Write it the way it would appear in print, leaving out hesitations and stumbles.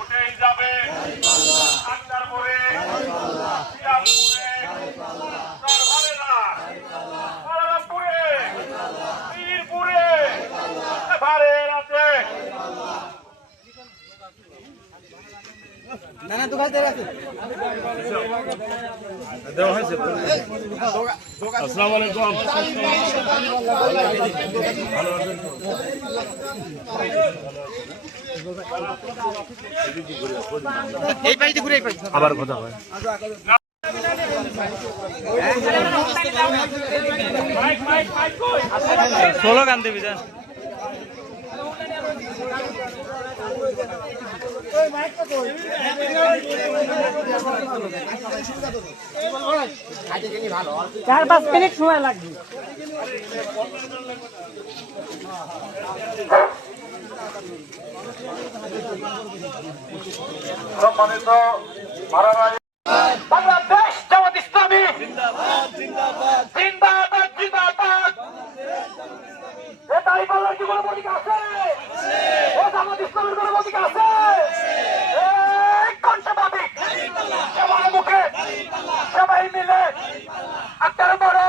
উঠেই যাবে আক্তারপুরে, শ্রীরামপুরে, মিরপুরে, ভারের আছে। নানা দোকান আছে। আসসালামু আলাইকুম। এই পাইতে ঘুরে আবার কথা হয়। ষোলো গান দেবি যা চার পাঁচ মিনিট সময় লাগবে। সম্মানিত বাংলাদেশ জামাত ইসলামী জিন্দাবাদ জিন্দাবাদ। এ দাঁড়িপাল্লার কি কোনো প্রতীক আছে? ও জামাত ইসলামের কোনো প্রতীক আছে? সবাই মুখে সবাই মিলে আক্তার পরে